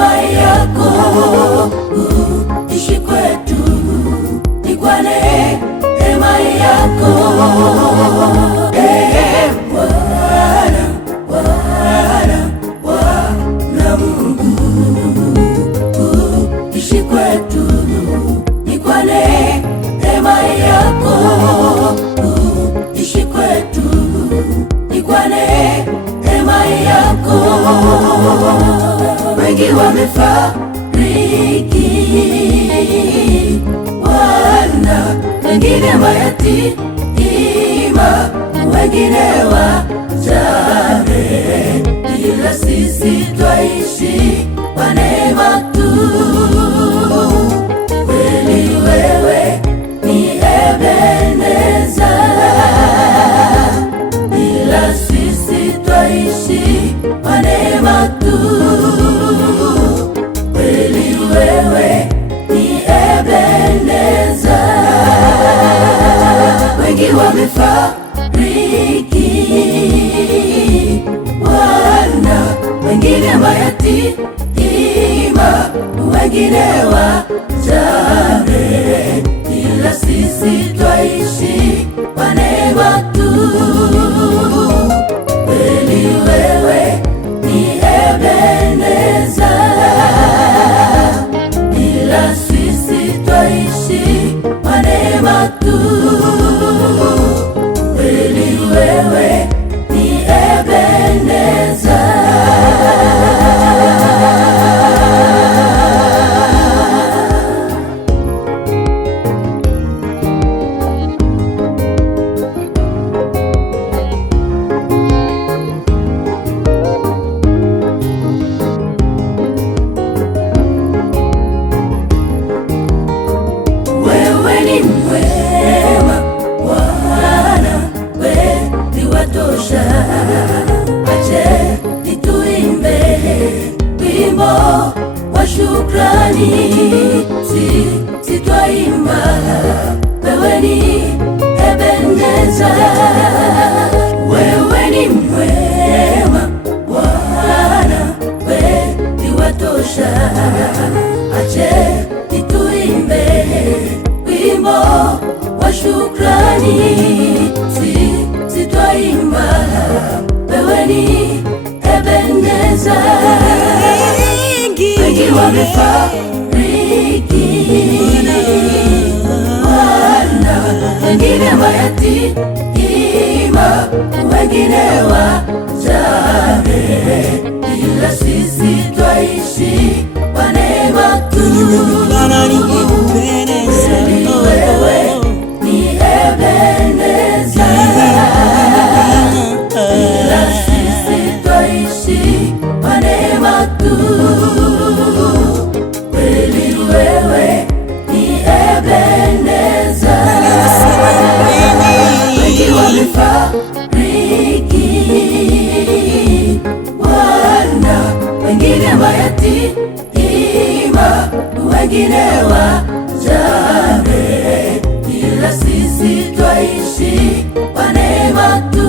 neema yako ishi kwetu, ni kwa neema yako Bwana, Bwana, Bwana Mungu, ishi kwetu, ni kwa neema yako ishi kwetu, ni kwa neema yako. Wengi wamefariki Bwana, wengine mayatima, wengine wajane, ila sisi twaishi kwa neema tu. Kweli wewe ni Ebeneza, ila sisi twaishi kwa neema tu. Kweli wewe ni Ebeneza. Wengi wamefariki Bwana, wengine mayatima, wengine wajane, ila sisi twaishi kwa neema tu. Kweli wewe ni Ebeneza, ila sisi twaishi kwa neema tu. Kweli wewe ni Ebeneza. Wewe ni mwema Bwana, wewe watosha. Ache nituimbe wimbo wa shukrani, sitwaimba wewe ni Ebeneza. Wewe ni mwema Bwana, wewe watosha. Ache nituimbe wimbo wa shukrani, sitwaimba wewe ni Ebeneza. Wengi wamefariki Bwana, wengine mayatima, wengine wajane, ila sisi twaishi kwa neema tu. Kweli wewe ni Ebeneza, ila sisi twaishi kwa neema tu. Kweli wewe ni Ebeneza. Wengi wamefariki Bwana, wengine mayatima, wengine wajane, ila sisi twaishi kwa neema tu.